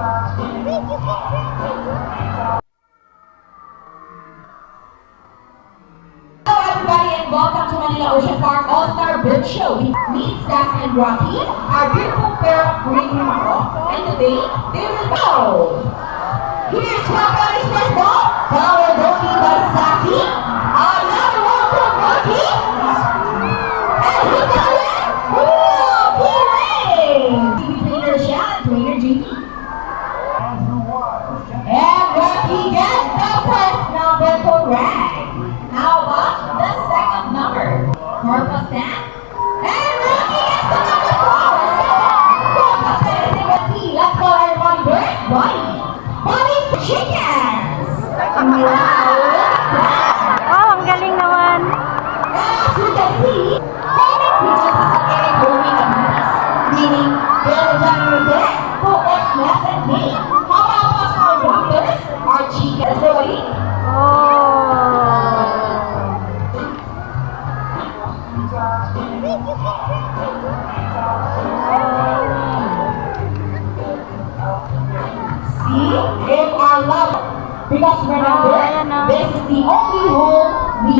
Everybody and welcome to Manila Ocean Park All-Star Boat Show. Meet Zach and Rocky, our beautiful pair of green rock. And today, they will go. Here's Rocky's first ball, followed only by Zaki. Another one from Rocky. And he's got it. Woo! He wins. Trainer Sean and Trainer JP. And Rocky gets the first number correct. How about the second number? Purple stand. And Rocky gets the number 4. Purple stand is able to see. Let's call everybody bird. Body chickens. Wow, look at that. Oh, ang galing naman. As you can see, many creatures is again growing abilities, meaning they will generate death for X less than me. How about us, our doctors, our chickens, everybody? Oh. See, in our love, because remember, ayan na. this is the only home we